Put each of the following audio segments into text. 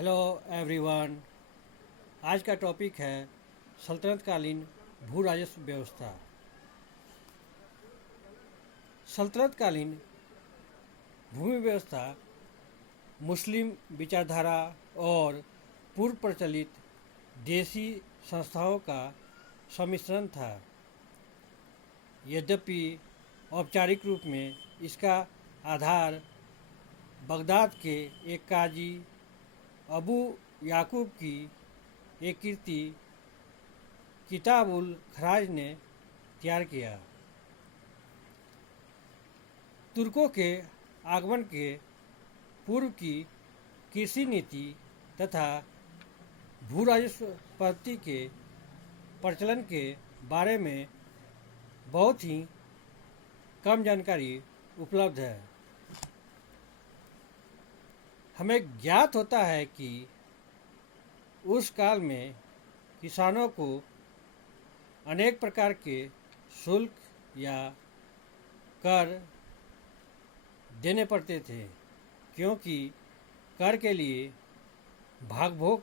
Hello everyone. आज का topic है सल्तनतकालीन भू राजस्व व्यवस्था। सल्तनतकालीन भूमि व्यवस्था मुस्लिम विचारधारा और पूर्व प्रचलित देसी संस्थाओं का सम्मिश्रण था। यद्यपि औपचारिक रूप में इसका आधार बगदाद के एक काजी अबू याकूब की एक कृति किताबुल खराज ने तैयार किया। तुर्कों के आगमन के पूर्व की कृषि नीति तथा भू राजस्व पद्धति के प्रचलन के बारे में बहुत ही कम जानकारी उपलब्ध है। हमें ज्ञात होता है कि उस काल में किसानों को अनेक प्रकार के शुल्क या कर देने पड़ते थे, क्योंकि कर के लिए भागभोग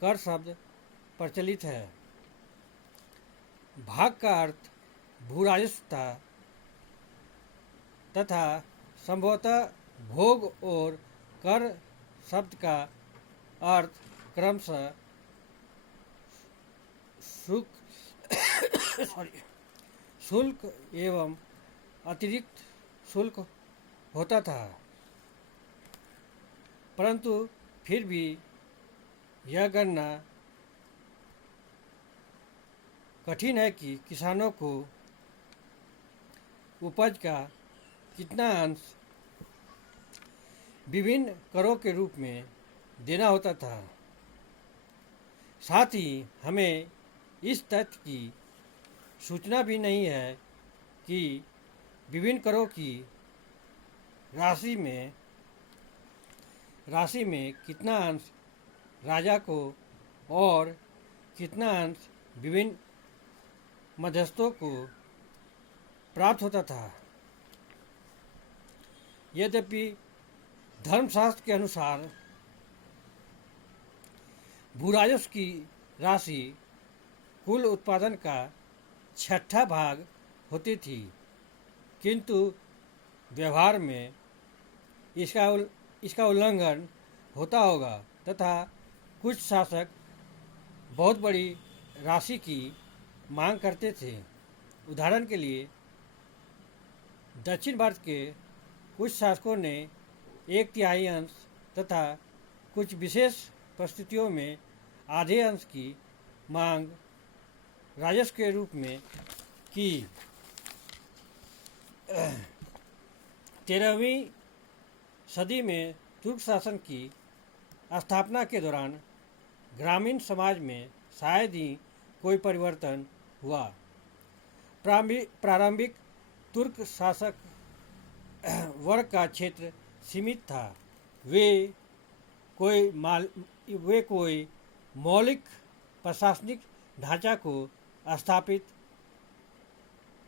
कर शब्द प्रचलित है। भाग का अर्थ भू राजस्व था तथा संभवतः भोग और कर शब्द का अर्थ क्रमशः शुल्क एवं अतिरिक्त शुल्क होता था। परंतु फिर भी यह गणना कठिन है कि किसानों को उपज का कितना अंश विभिन्न करों के रूप में देना होता था। साथ ही हमें इस तथ्य की सूचना भी नहीं है कि विभिन्न करों की राशि में कितना अंश राजा को और कितना अंश विभिन्न मध्यस्थों को प्राप्त होता था। यद्यपि धर्मशास्त्र के अनुसार भू राजस्व की राशि कुल उत्पादन का 6वां भाग होती थी, किंतु व्यवहार में इसका उल्लंघन होता होगा तथा कुछ शासक बहुत बड़ी राशि की मांग करते थे। उदाहरण के लिए दक्षिण भारत के कुछ शासकों ने 1/3 अंश तथा कुछ विशेष परिस्थितियों में आधे अंश की मांग राजस्व के रूप में की। 13वीं सदी में तुर्क शासन की स्थापना के दौरान ग्रामीण समाज में शायद ही कोई परिवर्तन हुआ। प्रारंभिक तुर्क शासक वर्ग का क्षेत्र सीमित था। वे कोई मौलिक प्रशासनिक ढांचा को स्थापित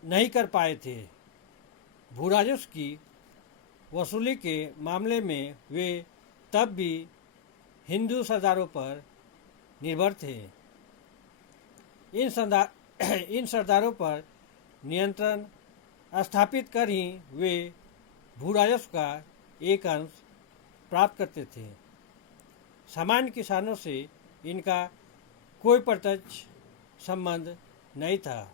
नहीं कर पाए थे। भू राजस्व की वसूली के मामले में वे तब भी हिंदू सरदारों पर निर्भर थे। इन सरदारों पर नियंत्रण स्थापित कर ही वे भू राजस्व का एक अंश प्राप्त करते थे। सामान्य किसानों से इनका कोई प्रत्यक्ष संबंध नहीं था।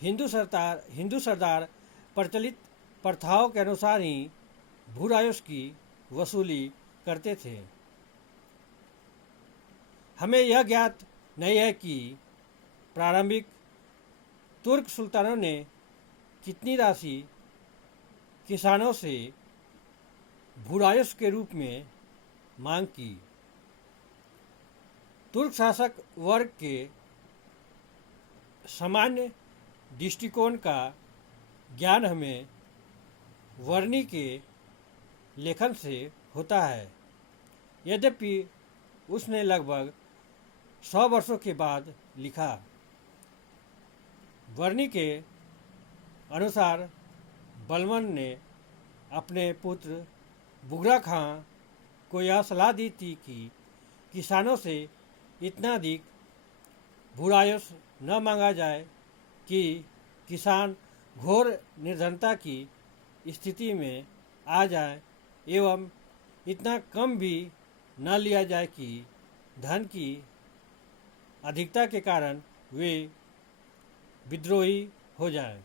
हिंदू सरदार प्रचलित प्रथाओं के अनुसार ही भू राजस्व की वसूली करते थे। हमें यह ज्ञात नहीं है कि प्रारंभिक तुर्क सुल्तानों ने कितनी राशि किसानों से भू राजस्व के रूप में मांग की। तुर्क शासक वर्ग के सामान्य दृष्टिकोण का ज्ञान हमें वर्णी के लेखन से होता है। यद्यपि उसने लगभग 100 वर्षों के बाद लिखा। वर्णी के अनुसार बलबन ने अपने पुत्र बुगरा खां को यह सलाह दी थी कि किसानों से इतना अधिक भूराजस्व न मांगा जाए कि किसान घोर निर्धनता की स्थिति में आ जाए एवं इतना कम भी न लिया जाए कि धन की अधिकता के कारण वे विद्रोही हो जाएं।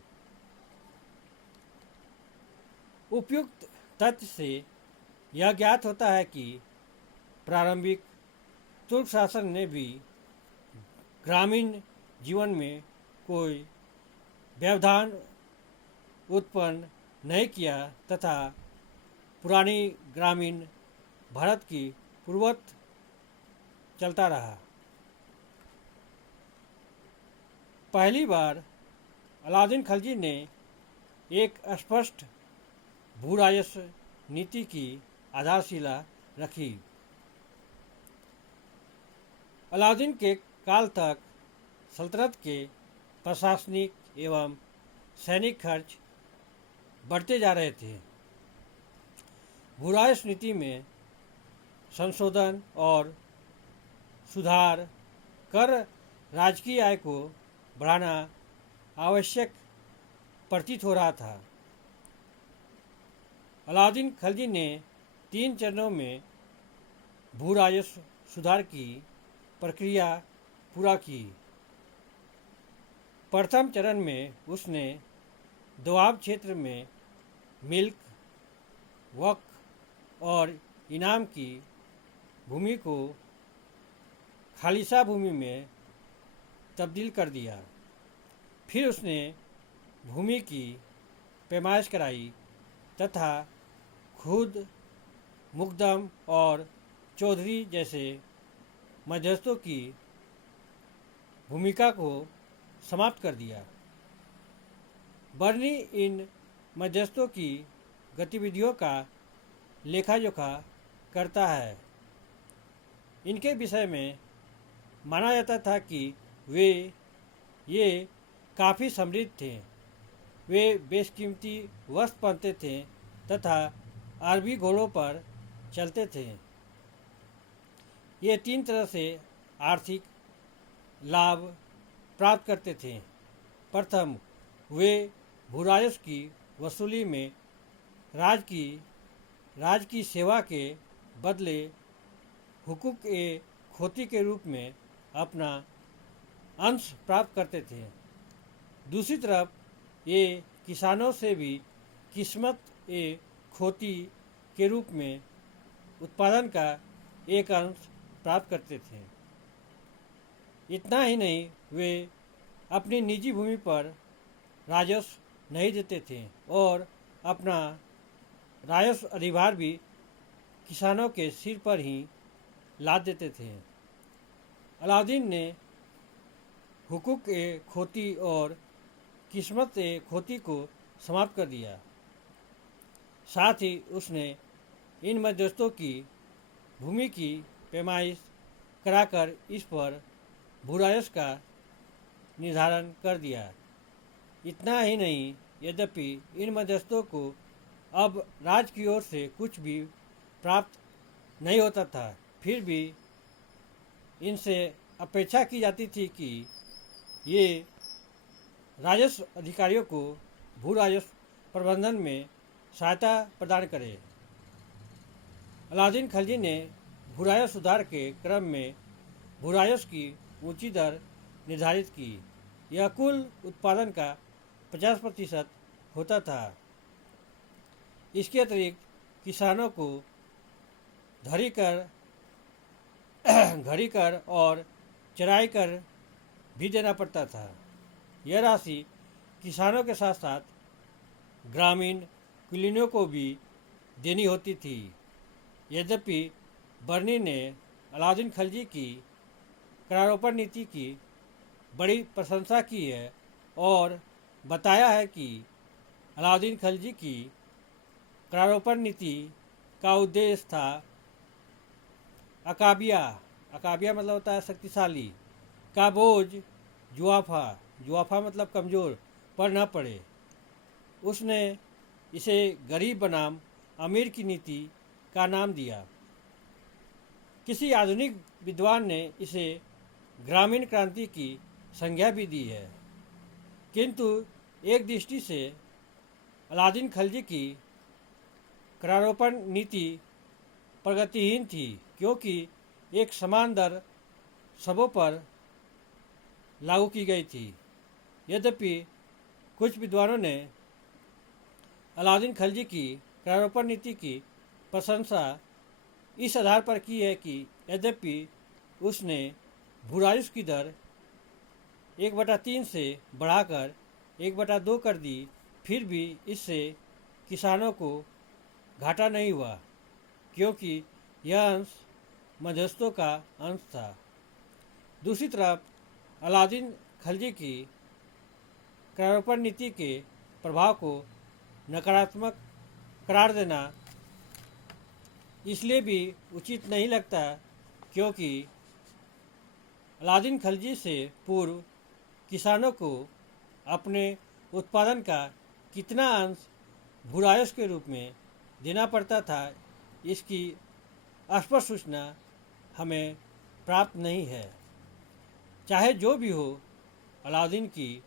उपयुक्त तथ्य से यह ज्ञात होता है कि प्रारंभिक तुर्क शासन ने भी ग्रामीण जीवन में कोई व्यवधान उत्पन्न नहीं किया तथा पुरानी ग्रामीण भारत की पूर्ववत चलता रहा। पहली बार अलाउद्दीन खिलजी ने एक स्पष्ट भूराजस्व नीति की आधारशिला रखी। अलाउद्दीन के काल तक सल्तनत के प्रशासनिक एवं सैनिक खर्च बढ़ते जा रहे थे। भूराजस्व नीति में संशोधन और सुधार कर राजकीय आय को बढ़ाना आवश्यक प्रतीत हो रहा था। अलाउद्दीन खिलजी ने 3 चरणों में भूराजस्व सुधार की प्रक्रिया पूरा की। प्रथम चरण में उसने दोआब क्षेत्र में मिल्क, वक्फ और इनाम की भूमि को खालिसा भूमि में तब्दील कर दिया। फिर उसने भूमि की पैमाइश कराई तथा खुद मुकदम और चौधरी जैसे मध्यस्थों की भूमिका को समाप्त कर दिया। बर्नी इन मध्यस्थों की गतिविधियों का लेखा जोखा करता है। इनके विषय में माना जाता था कि ये काफ़ी समृद्ध थे। वे बेशकीमती वस्त्र पहनते थे तथा अरबी घोड़ों पर चलते थे। ये 3 तरह से आर्थिक लाभ प्राप्त करते थे। प्रथम, वे भूराजस्व की वसूली में राज की सेवा के बदले हुकूक ए खोती के रूप में अपना अंश प्राप्त करते थे। दूसरी तरफ ये किसानों से भी किस्मत ए खोती के रूप में उत्पादन का एक अंश प्राप्त करते थे। इतना ही नहीं, वे अपनी निजी भूमि पर राजस्व नहीं देते थे और अपना राजस्व अधिभार भी किसानों के सिर पर ही लाद देते थे। अलाउद्दीन ने हुकूक ए खोती और किस्मत ए खोती को समाप्त कर दिया। साथ ही उसने इन मध्यस्थों की भूमि की पैमाइश कराकर इस पर भूराजस्व का निर्धारण कर दिया। इतना ही नहीं, यद्यपि इन मध्यस्थों को अब राज्य की ओर से कुछ भी प्राप्त नहीं होता था, फिर भी इनसे अपेक्षा की जाती थी कि ये राजस्व अधिकारियों को भू राजस्व प्रबंधन में सहायता प्रदान करें। अलाउद्दीन खिलजी ने भूराजस्व सुधार के क्रम में भूराजस्व की ऊंची दर निर्धारित की। यह कुल उत्पादन का 50% होता था। इसके अतिरिक्त किसानों को घड़ी कर और चराई कर भी देना पड़ता था। यह राशि किसानों के साथ साथ ग्रामीण कुलीनों को भी देनी होती थी। यद्यपि बर्नी ने अलाउद्दीन खिलजी की करारोपण नीति की बड़ी प्रशंसा की है और बताया है कि अलाउद्दीन खिलजी की करारोपण नीति का उद्देश्य था अकाबिया मतलब होता है शक्तिशाली का बोझ जुआफा मतलब कमज़ोर पर न पड़े। उसने इसे गरीब बनाम अमीर की नीति का नाम दिया। किसी आधुनिक विद्वान ने इसे ग्रामीण क्रांति की संज्ञा भी दी है। किंतु एक दृष्टि से अलादीन खिलजी की करारोपण नीति प्रगतिहीन थी, क्योंकि एक समान दर सबों पर लागू की गई थी। यद्यपि कुछ विद्वानों ने अलादीन खिलजी की करारोपण नीति की प्रशंसा इस आधार पर की है कि यद्यपि उसने भूराजस्व की दर 1/3 से बढ़ाकर 1/2 कर दी, फिर भी इससे किसानों को घाटा नहीं हुआ, क्योंकि यह अंश मध्यस्थों का अंश था। दूसरी तरफ अलादीन खिलजी की करारोपण नीति के प्रभाव को नकारात्मक करार देना इसलिए भी उचित नहीं लगता, क्योंकि अलादीन खिलजी से पूर्व किसानों को अपने उत्पादन का कितना अंश भूराजस्व के रूप में देना पड़ता था, इसकी स्पष्ट सूचना हमें प्राप्त नहीं है। चाहे जो भी हो, अलादीन की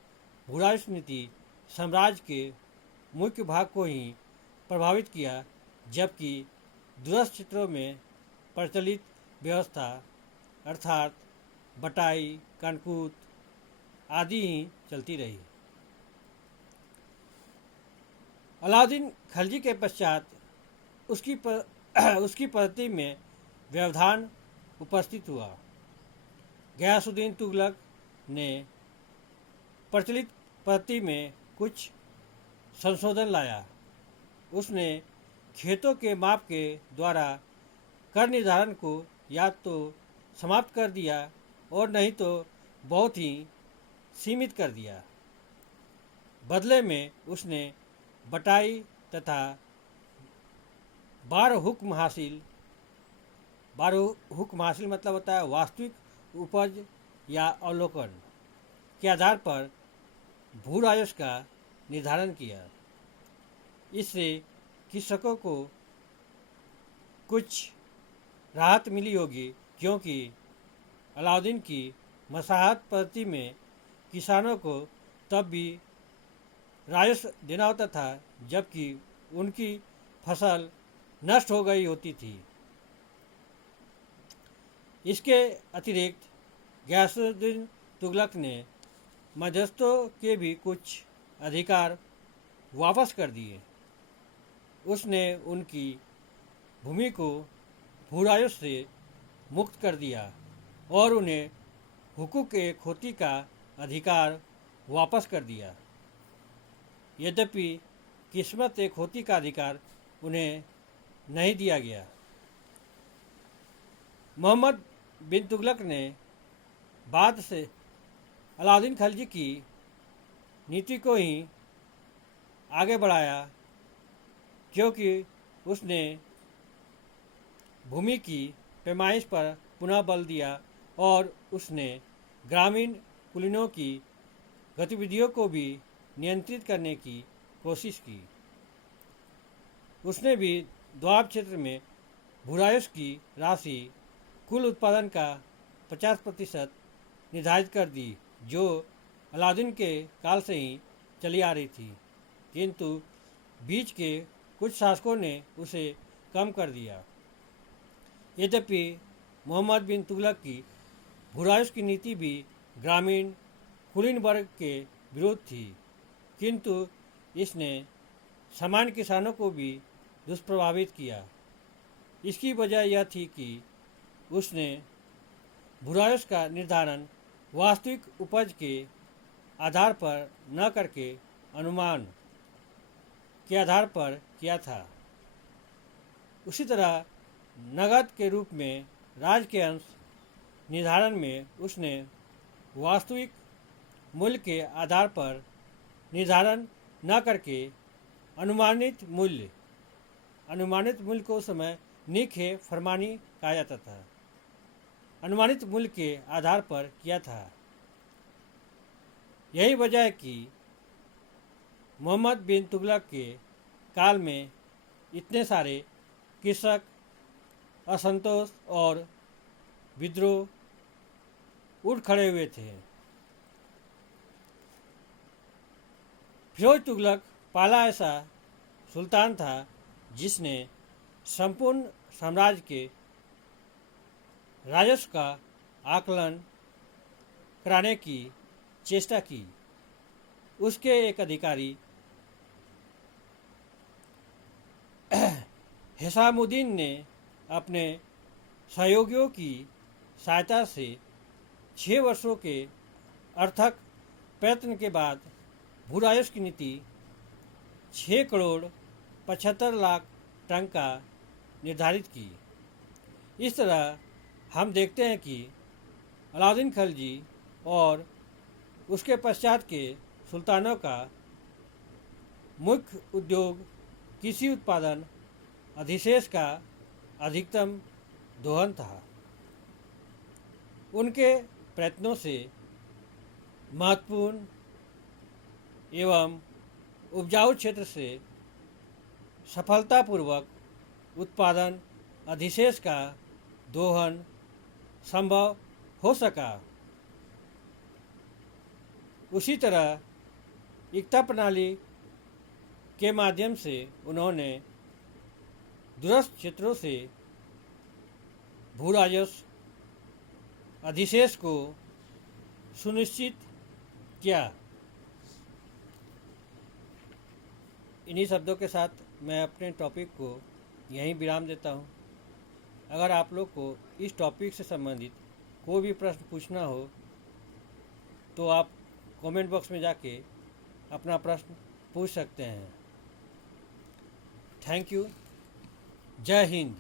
भूराजस्व नीति साम्राज्य के मुख्य भाग को ही प्रभावित किया, जबकि दूरस्थ क्षेत्रों में प्रचलित व्यवस्था अर्थात बटाई, कनकूत आदि ही चलती रही। अलादीन खिलजी के पश्चात उसकी पद्धति में व्यवधान उपस्थित हुआ। गयासुद्दीन तुगलक ने प्रचलित पद्धति में कुछ संशोधन लाया। उसने खेतों के माप के द्वारा कर निर्धारण को या तो समाप्त कर दिया और नहीं तो बहुत ही सीमित कर दिया। बदले में उसने बटाई तथा 12 हुक्म हासिल मतलब होता है वास्तविक उपज या अवलोकन के आधार पर भूराजस्व का निर्धारण किया। इससे कृषकों को कुछ राहत मिली होगी, क्योंकि अलाउद्दीन की मसाहत पद्धति में किसानों को तब भी राजस्व देना होता था जबकि उनकी फसल नष्ट हो गई होती थी। इसके अतिरिक्त गयासुद्दीन तुगलक ने मध्यस्थों के भी कुछ अधिकार वापस कर दिए। उसने उनकी भूमि को भूराजस्व से मुक्त कर दिया और उन्हें हुकूक ए खोती का अधिकार वापस कर दिया। यद्यपि किस्मत ए खोती का अधिकार उन्हें नहीं दिया गया। मोहम्मद बिन तुगलक ने बाद से अलाउद्दीन खिलजी की नीति को ही आगे बढ़ाया, क्योंकि उसने भूमि की पैमाइश पर पुनः बल दिया और उसने ग्रामीण कुलीनों की गतिविधियों को भी नियंत्रित करने की कोशिश की। उसने भी द्वाब क्षेत्र में भूराजस्व की राशि कुल उत्पादन का 50% निर्धारित कर दी, जो अलाउद्दीन के काल से ही चली आ रही थी, किंतु बीच के कुछ शासकों ने उसे कम कर दिया। यद्यपि मोहम्मद बिन तुगलक की भूराजस्व की नीति भी ग्रामीण कुलीन वर्ग के विरुद्ध थी, किंतु इसने सामान्य किसानों को भी दुष्प्रभावित किया। इसकी वजह यह थी कि उसने भूराजस्व का निर्धारण वास्तविक उपज के आधार पर न करके अनुमान के आधार पर किया था। उसी तरह नगद के रूप में राज्य के अंश निर्धारण में उसने वास्तविक मूल्य के आधार पर निर्धारण न करके अनुमानित मूल्य को उस समय नीखे फरमानी कहा जाता था, अनुमानित मूल्य के आधार पर किया था। यही वजह है कि मोहम्मद बिन तुगलक के काल में इतने सारे कृषक असंतोष और विद्रोह उठ खड़े हुए थे। फिरोज तुगलक पहला ऐसा सुल्तान था जिसने संपूर्ण साम्राज्य के राजस्व का आकलन कराने की चेष्टा की। उसके एक अधिकारी हिसामुद्दीन ने अपने सहयोगियों की सहायता से 6 वर्षों के अर्थक प्रयत्न के बाद भूराजस्व की नीति 6 करोड़ 75 लाख टन का निर्धारित की। इस तरह हम देखते हैं कि अलाउद्दीन खिलजी और उसके पश्चात के सुल्तानों का मुख्य उद्योग कृषि उत्पादन अधिशेष का अधिकतम दोहन था। उनके प्रयत्नों से महत्वपूर्ण एवं उपजाऊ क्षेत्र से सफलतापूर्वक उत्पादन अधिशेष का दोहन संभव हो सका। उसी तरह एकता प्रणाली के माध्यम से उन्होंने दूरस्थ क्षेत्रों से भूराजस्व अधिशेष को सुनिश्चित किया। इन्हीं शब्दों के साथ मैं अपने टॉपिक को यहीं विराम देता हूँ। अगर आप लोग को इस टॉपिक से संबंधित कोई भी प्रश्न पूछना हो तो आप कमेंट बॉक्स में जाके अपना प्रश्न पूछ सकते हैं। Thank you. जय हिंद।